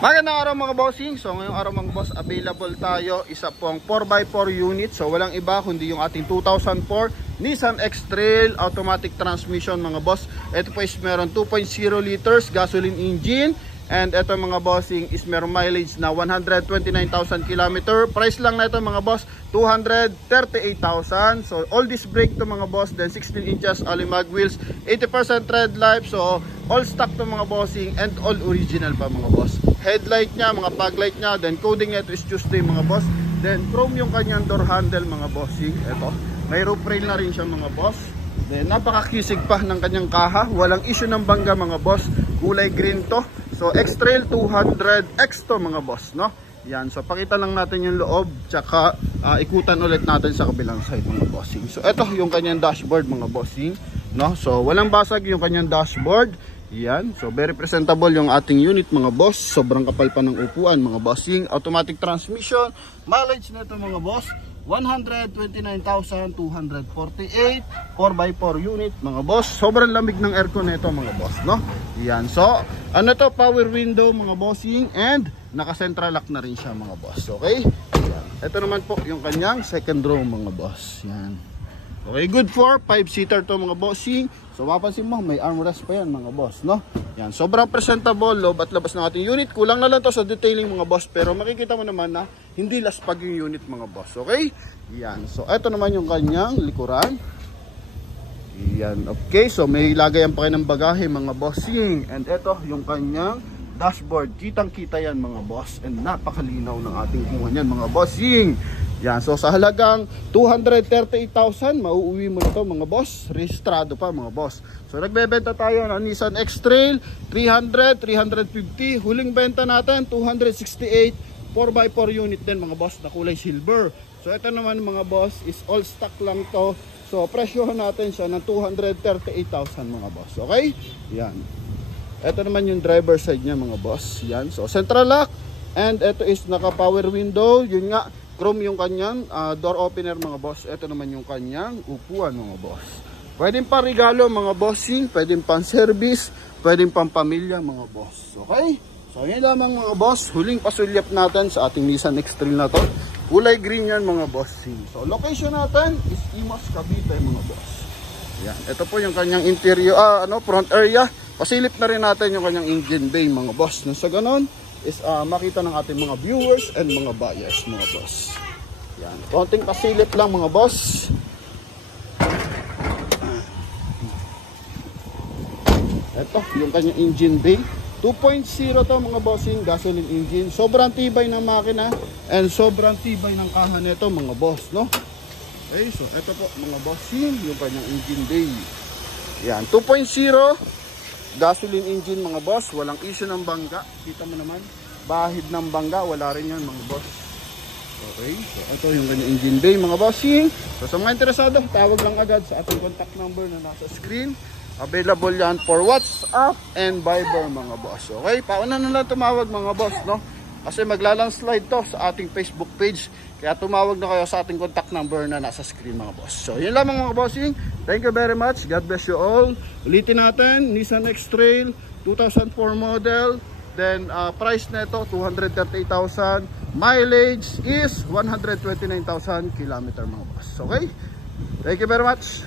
Magandang araw mga bossing. So ngayong araw mga boss, available tayo isa pong 4x4 unit. So walang iba kundi yung ating 2004 Nissan X-Trail automatic transmission mga boss. Ito po is meron 2.0 liters gasoline engine. And ito mga bossing is meron mileage na 129,000 km. Price lang na ito mga boss, 238,000. So all disc brake to mga boss. Then 16 inches alimag wheels, 80% tread life. So all stock to mga bossing and all original pa mga boss. Headlight nya, mga fog light nya. Then coding ito is Tuesday mga boss. Then chrome yung kanyang door handle mga bossing. Ito, may roof rail na rin siya mga boss. Then napakakisig pa ng kanyang kaha. Walang issue ng bangga mga boss. Kulay green to. So X-Trail 200X to mga boss, no? Yan, so pakita lang natin yung loob, tsaka ikutan ulit natin sa kabilang side mga bossing. So ito yung kanyang dashboard mga bossing, no? So walang basag yung kanyang dashboard. Yan, so very presentable yung ating unit mga boss. Sobrang kapal pa ng upuan mga bossing. Automatic transmission. Mileage nito mga boss, 129,248. 4x4 unit mga boss. Sobrang lamig ng aircon nito mga boss, no? Yan, so ano to, power window mga bossing, and naka central lock na rin siya mga boss. Okay, yan. Ito naman po yung kanyang second row mga boss. Yan, okay, good for 5-seater to mga bossing. So mapansin mo may armrest pa yan mga boss, no? Yan, sobrang presentable, loob at labas ng ating unit. Kulang na lang to sa detailing mga boss, pero makikita mo naman na hindi laspag yung unit mga boss. Okay, yan, so ito naman yung kanyang likuran. Yan, okay, so may lagayan pa kayo ng bagahe mga bossing. And ito yung kanyang dashboard, kitang kita yan mga boss. And napakalinaw ng ating kuha niyan mga bossing. Yan, so sa halagang 238,000 mauuwi mo na to mga boss. Rehistrado pa mga boss. So nagbebenta tayo ng Nissan X-Trail 300, 350. Huling benta natin 268, 4x4 unit din mga boss na kulay silver. So ito naman mga boss is all stock lang to. So presyohan natin siya ng 238,000 mga boss. Okay? Yan. Ito naman yung driver side niya mga boss. Yan. So central lock, and ito is naka power window. Yun nga, chrome yung kanyang door opener mga boss. Ito naman yung kanyang upuan mga boss. Pwedeng pa regalo mga bossing, pwedeng pang service, pwedeng pang pamilya mga boss. Okay? So yan lamang mga boss, huling pasulyap natin sa ating Nissan X-Trail na to. Kulay green yan mga bossing. So location natin is Imus, Cavite mga boss. Yan, ito po yung kanyang interior, front area. Pasilip na rin natin yung kanyang engine bay mga boss. Nang sa ganon is makita ng ating mga viewers and mga buyers mga boss. Yan, konting pasilip lang mga boss. Ito yung kanyang engine bay, 2.0 to mga bossing, gasoline engine. Sobrang tibay ng makina and sobrang tibay ng kaha nito mga boss, no? Okay, so ito po mga bossing yung kanyang engine bay. Yan, 2.0 gasoline engine mga boss. Walang issue ng bangga. Kita mo naman, bahid ng bangga, wala rin yan mga boss. Okay, so ito yung kanyang engine bay mga bossing. So sa mga interesado, tawag lang agad sa ating contact number na nasa screen. Available yan for WhatsApp and Viber mga boss. Okay, pauna na lang tumawag mga boss, no? Kasi maglalandslide to sa ating Facebook page. Kaya tumawag na kayo sa ating contact number na nasa screen mga boss. So yun lamang mga bossing. Thank you very much. God bless you all. Ulitin natin, Nissan X-Trail 2004 model. Then price nito 238,000. Mileage is 129,000 km mga boss. Okay? Thank you very much.